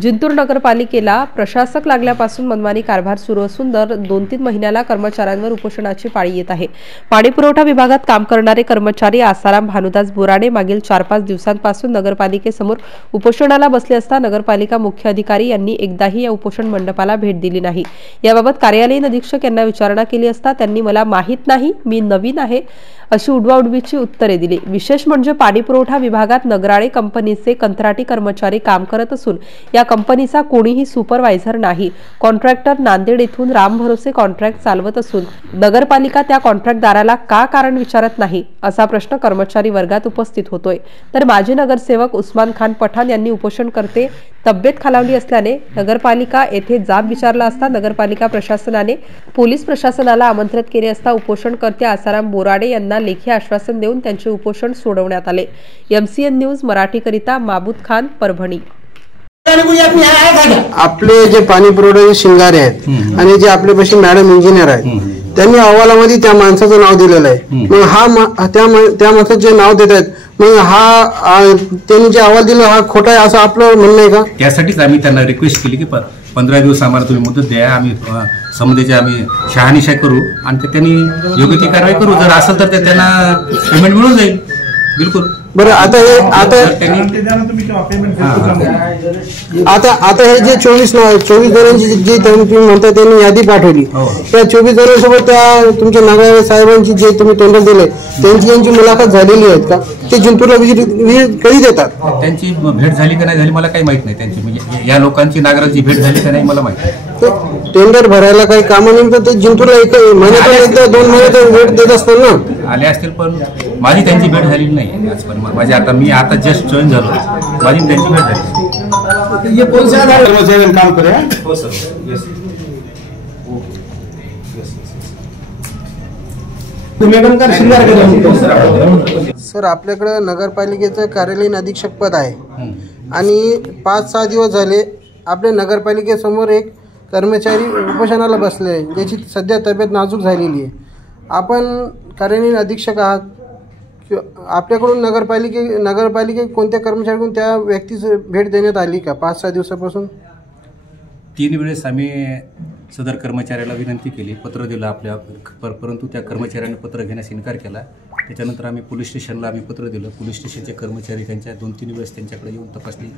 जिंतूर नगरपालिकेला प्रशासक लागल्यापासून मनमानी कारभार सुरू असून दर 2-3 महिन्याला कर्मचाऱ्यांवर उपोषणाची पाळी येत आहे। पाणी पुरवठा विभागात काम करणारे कर्मचारी आसाराम भानुदास बोराडे मागील 4-5 दिवसांपासून नगरपालिकेसमोर उपोषणाला बसले असता नगरपालिका मुख्य अधिकारी यांनी एकदाही या उपोषण मंडपाला भेट दिली नाही। याबाबत कार्यालयीन अधीक्षक यांना विचारणा केली असता त्यांनी मला माहित नाही, मी नवीन आहे अशी उडवाउडवीची उत्तरे दिली। विशेष म्हणजे पाणी पुरवठा विभागात नगराळे कंपनीचे कंत्राटी कर्मचारी काम करत असून या कंपनीचा कोणीही सुपरवायझर नाही। कॉन्ट्रॅक्टर नांदेड येथून राम भरोसे कॉन्ट्रॅक्ट चालवत असून नगरपालिका त्या कॉन्ट्रॅक्टदाराला का कारण विचारत नाही असा प्रश्न कर्मचारी वर्गात उपस्थित होतोय। तर माजी नगरसेवक उस्मान खान पठाण यांनी उपोषणकर्ते तब्येत खालावली असल्याने नगरपालिका येथे जाब विचारला असता नगरपालिका प्रशासनाने पोलीस प्रशासनाला आमंत्रित केले असता उपोषणकर्ते आसाराम बोराडे यांना लेखी आश्वासन देऊन त्यांचे उपोषण सोडवण्यात आले। MCN न्यूज मराठीकरिता माबूद खान, परभणी। आपले जे पाणी पुरवठ्याचे शिंगारे आहेत आणि जे आपल्यापाशी मॅडम इंजिनियर आहेत त्यांनी अहवालामध्ये त्या माणसाचं नाव दिलेलं आहे। मग हा त्या माणसाचं जे नाव देत आहेत, मग हा त्यांनी जे अहवाल दिला हा खोटा आहे असं आपलं म्हणणं आहे का? त्यासाठीच आम्ही त्यांना रिक्वेस्ट केली की 15 दिवस आम्हाला तुम्ही मुदत द्या, आम्ही संबंधीचे आम्ही शहानिशा करू आणि त्यांनी योग्य ती कारवाई करू। जर असेल तर त्यांना पेमेंट मिळून जाईल। बिलकुल बरं। आता हे जे 24 जणांची जी तुम्ही म्हणता त्यांनी यादी पाठवली, त्या 24 जणांसोबत त्या तुमच्या नगराळे साहेबांची जे तुम्ही टेंडर दिले त्यांची मुलाखत झालेली आहेत का? ते जिंतूरला विजिट कधी देतात? त्यांची भेट झाली का नाही झाली मला काही माहित नाही। त्यांची म्हणजे या लोकांची नागराची भेट झाली का नाही मला माहित नाही। टेंडर भरायला काही कामानिमित्त ते जिंतूरला 1 महिन्यातून एकदा 2 महिन्यातून भेट देत असतात ना? आले असतील, पण माझी त्यांची भेट झालेली नाही आजपर्यंत। माझी आता जस्ट जॉईन झालो, माझी त्यांची भेट झाली। काम करे। हो सर, सर आपल्याकडे नगरपालिकेचं कार्यालयीन अधीक्षक पद आहे आणि 5-6 दिवस झाले आपल्या नगरपालिकेसमोर एक कर्मचारी उपोषणाला बसले आहे, ज्याची सध्या तब्येत नाजूक झालेली आहे। आपण कार्यालयीन अधीक्षक आहात, आपल्याकडून नगरपालिके कोणत्या कर्मचाऱ्याकडून त्या व्यक्तीची भेट देण्यात आली का 5-6 दिवसापासून? 3 वेळेस आम्ही सदर कर्मचाऱ्याला विनंती केली, पत्र दिलं आपल्या, परंतु त्या कर्मचाऱ्याने पत्र घेण्यास इन्कार केला। त्याच्यानंतर आम्ही पोलीस स्टेशनला पत्र दिलं। पोलीस स्टेशनचे कर्मचारी त्यांच्या 2-3 वेळेस त्यांच्याकडे येऊन तपासणी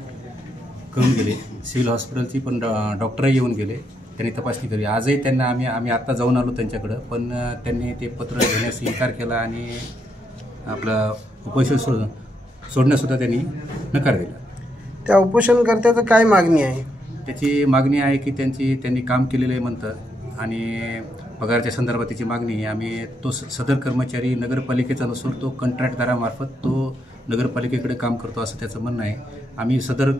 करून गेले। सिव्हिल हॉस्पिटलची पण डॉक्टरही येऊन गेले, त्यांनी तपासणी केली। आजही त्यांना आम्ही आत्ता जाऊन आलो त्यांच्याकडं, पण त्यांनी ते पत्र घेण्यास इन्कार केला आणि आपलं उपोषण सोडण्यासुद्धा त्यांनी नकार दिला। त्या उपोषणकर्त्याचं काय मागणी आहे? त्याची मागणी आहे की त्यांनी काम केलेलं आहे म्हणतात आणि पगाराच्या संदर्भात त्याची मागणी आहे। आम्ही तो सदर कर्मचारी नगरपालिकेचा नसून तो कंत्राटदारामार्फत तो नगरपालिकेकडे काम करतो असं त्याचं म्हणणं आहे। आम्ही सदर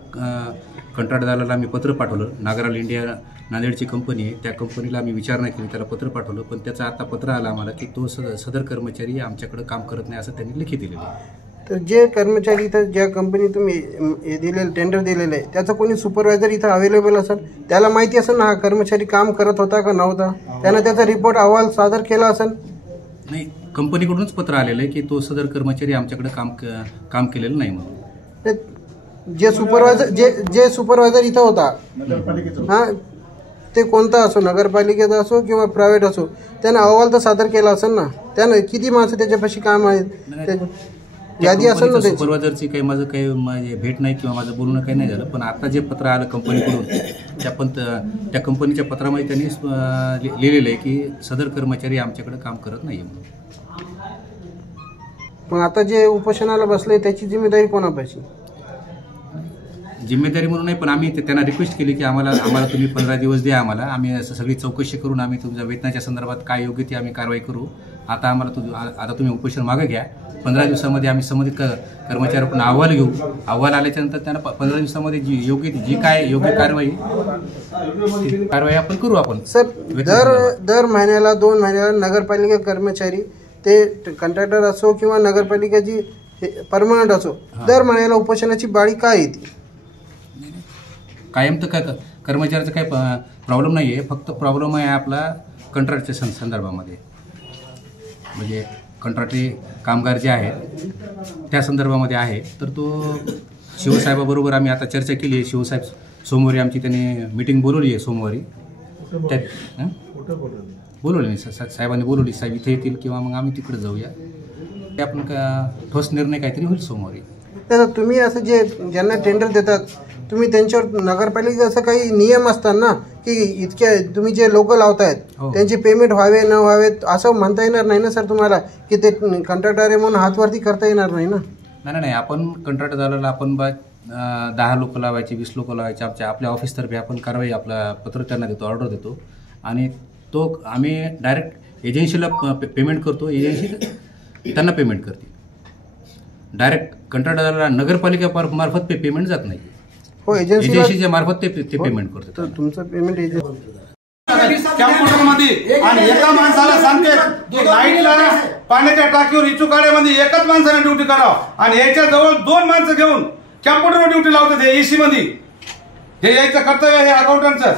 कंत्राटदाराला पत्र पाठवलं। नागराल इंडिया नांदेडची कंपनी आहे, त्या कंपनीला आम्ही विचारणा केली, त्याला पत्र पाठवलं, पण त्याचा आता पत्र आलं आम्हाला की तो सदर कर्मचारी आमच्याकडे काम करत नाही असं त्यांनी लिखित दिलेलं आहे। तर जे कर्मचारी इथं ज्या कंपनी तुम्ही दिलेलं टेंडर दिलेलं आहे त्याचा कोणी सुपरवायझर इथं अवेलेबल असेल, त्याला माहिती असेल ना हा कर्मचारी काम करत होता का नव्हता, त्यानं त्याचा रिपोर्ट अहवाल सादर केला असेल? नाही, कंपनीकडूनच पत्र आलेलं आहे की तो सदर कर्मचारी आमच्याकडे काम केलेलं नाही म्हणून। जे सुपरवायझर इथं होता हा, ते कोणता असो, नगरपालिकेचा असो किंवा प्रायव्हेट असो, त्यानं अहवाल तर सादर केला असेल ना? त्यानं किती माणसं त्याच्यापाशी काम आहेत यादी असेल ना? सुपरवायझरची काही माझं काही भेट नाही किंवा माझं बोलणं काही नाही झालं, पण आता जे पत्र आलं कंपनीकडून त्या कंपनीच्या पत्रामध्ये त्यांनी लिहिलेलं आहे की सदर कर्मचारी आमच्याकडे काम करत नाही म्हणून। मग आता जे उपोषणाला बसले त्याची जिम्मेदारी कोणापाशी? जिम्मेदारी म्हणून नाही, पण आम्ही त्यांना रिक्वेस्ट केली की आम्हाला तुम्ही 15 दिवस द्या, आम्ही सगळी चौकशी करून आम्ही तुमच्या वेतनाच्या संदर्भात काय योग्य ती आम्ही कारवाई करू। आता तुम्ही उपोषण मागे घ्या, 15 दिवसामध्ये आम्ही संबंधित कर्मचाऱ्याकडून अहवाल घेऊ। अहवाल आल्याच्यानंतर त्यांना 15 दिवसामध्ये जी काय योग्य कारवाई आपण करू। आपण सर दर महिन्याला 2 महिन्याला नगरपालिका कर्मचारी ते कंत्राटदार असो किंवा नगरपालिकेची परमनंट असो, दर महिन्याला उपोषणाची बाळी काय येते? कायम तर काय कर्मचाऱ्याचा काही प्रॉब्लेम नाही आहे, फक्त प्रॉब्लेम आहे आपला कंत्राटच्या संदर्भामध्ये। म्हणजे कंत्राटी कामगार जे आहेत त्या संदर्भामध्ये आहे, तर तो शिवसाहेबाबरोबर आम्ही आता चर्चा केली आहे. शिवसाहेब सोमवारी आमची त्यांनी मीटिंग बोलवली आहे सोमवारी. त्यात बोलवली नाही साहेबांनी बोलवली. साहेब इथे येतील किंवा मग आम्ही तिकडे जाऊया. ते आपण ठोस निर्णय काहीतरी होईल सोमवारी. तर तुम्ही असं जे ज्यांना टेंडर देतात तुम्ही त्यांच्यावर नगरपालिका असं काही नियम असतात ना की इतक्या तुम्ही जे लोक लावतायत त्यांचे पेमेंट व्हावे न व्हावेत असं म्हणता येणार नाही ना सर तुम्हाला की ते कंत्राटदार आहे म्हणून हातवरती करता येणार नाही ना. नाही आपण कंत्राटदाराला आपण 10 लोक लावायचे 20 लोक लावायचे आपल्या ऑफिसतर्फे आपण कारवाई आपला पत्र त्यांना देतो, ऑर्डर देतो आणि तो आम्ही डायरेक्ट एजन्सीला पेमेंट करतो. एजन्सी त्यांना पेमेंट करते. डायरेक्ट कंत्राटदाराला नगरपालिका मार्फत पेमेंट जात नाही. हो एजन्सीच्या मार्फत ते पेमेंट करतो. तर तुमचं पेमेंट कॅम्प्युटरमध्ये आणि एका माणसाला सांगते की लाईटला पाण्याच्या टाकीवर इचुकाड्यामध्ये एकच माणसाने ड्युटी करावं आणि याच्या जवळ 2 माणसं घेऊन कॅम्प्युटरवर ड्युटी लावतात एसी मध्ये. हे यायचं कर्तव्य आहे अकाउंटंटचं.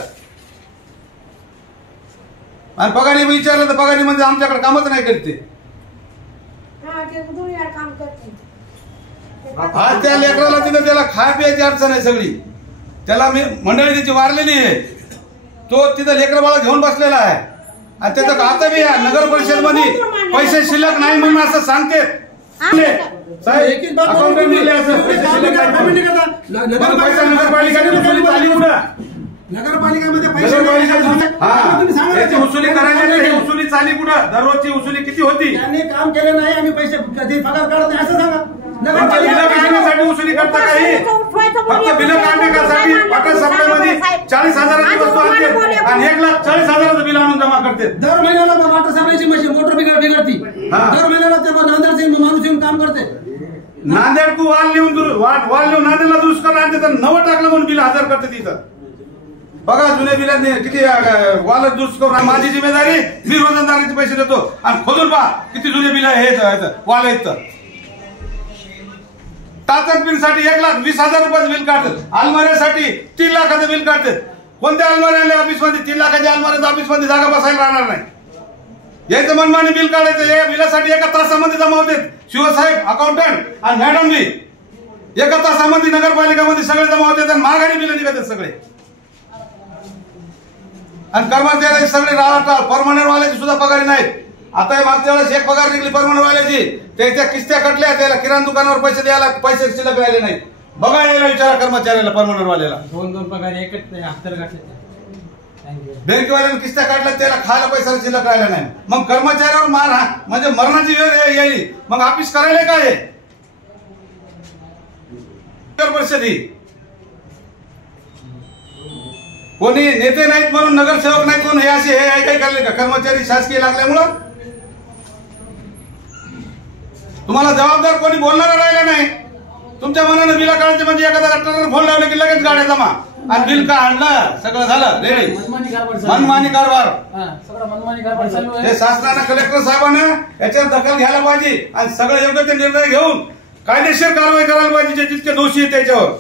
आणि पगारी विचारलं तर पगारी म्हणजे आमच्याकडे कामच नाही करते. आज त्या लेकराला तिथं त्याला खाय प्यायची अडचण आहे सगळी. त्याला मी मंडळी त्याची वारलेली आहे. तो तिथं लेकर बाळा घेऊन बसलेला आहे आणि त्याचं आता बी नगर परिषद मध्ये पैसे शिल्लक नाही म्हणून असं सांगते. अकाउंटंट दिले असं पैसे शिल्लक पैसा नगरपालिकेमध्ये पैसे वसुली करायला वसुली चाली कुठं दररोजची वसुली किती होती. त्यांनी काम केलं नाही आम्ही पैसे पगार काढत नाही असं सांगा. बिलं काढण्यासाठी वसुली करता काही फक्त बिलं काढण्यासाठी वॉटर सप्लायमध्ये 40,000ची वस्तू आणते आणि 1,40,000चं बिल आणून जमा करते. दर महिन्याला वॉटर सप्लायची मशीन मोटर बिघडती. दर महिन्याला ते नांदेडचे माणूस येऊन काम करते. नांदेड को वाल लिहून नांदेडला दुरुस्त करून आणते तर 90 टाकलं म्हणून बिल हजर करते तिथं. बघा जुने बिलांनी किती वाल दुरुस्त करून माझी जिम्मेदारी मी रोजंदारीचे पैसे देतो आणि खोदून पहा किती जुने बिल हे वाल आहेत. तातक बिलसाठी 1,20,000 रुपयाचं बिल काढतात. अलमाऱ्यासाठी 3 लाखाचं बिल काढतात. कोणत्या अलमाऱ्या आणल्या ऑफिसमध्ये 3 लाखाच्या अलमाऱ्याच्या ऑफिसमध्ये जागा बसायला राहणार नाही. याचं मनमानी बिल काढायचं. या बिलासाठी 1 तासामध्ये जमा होते शिवसाहेब अकाउंटंट आणि मॅडम बी 1 तासामध्ये नगरपालिकामध्ये सगळे जमा होते आणि महागाडी बिल निघतात सगळे. आणि कर्मचारी सगळे राहतात. परमनंट वाल्याची सुद्धा पगारी नाहीत. आता मागच्या वेळेस एक पगार निघली परमनंट वाल्याची त्याच्या किस्त्या कटल्या त्याला किराणा दुकानावर पैसे द्यायला पैसे शिल्लक राहिले नाही. बघा यायला विचारा कर्मचाऱ्याला परमनंट वाल्याला 2 पगार एकच हप्त्याला काढले. बँकेवाल्याने किस्त्या काढल्या त्याला खायला पैसा शिल्लक राहिला नाही. मग कर्मचाऱ्यावर मार म्हणजे मरणाची वेळ येईल. मग ऑफिस करायला काय परिषद कोणी नेते नाहीत म्हणून नगरसेवक नाहीत म्हणून हे असे हे काही करले का कर्मचारी शासकीय लागल्यामुळं. तुम्हाला जबाबदार कोणी बोलणारा राहिला नाही. तुमच्या मनानं बिला काढायचे म्हणजे एखादा डॉक्टरने फोन लावले की लगेच गाड्या जमा आणि बिल का आणलं सगळं झालं रेडी. मनमानी कारभार हे शासनानं कलेक्टर साहेबांना याच्यावर दखल घ्यायला पाहिजे आणि सगळे योग्य ते निर्णय घेऊन कायदेशीर कारवाई करायला पाहिजे. जितके दोषी आहेत त्याच्यावर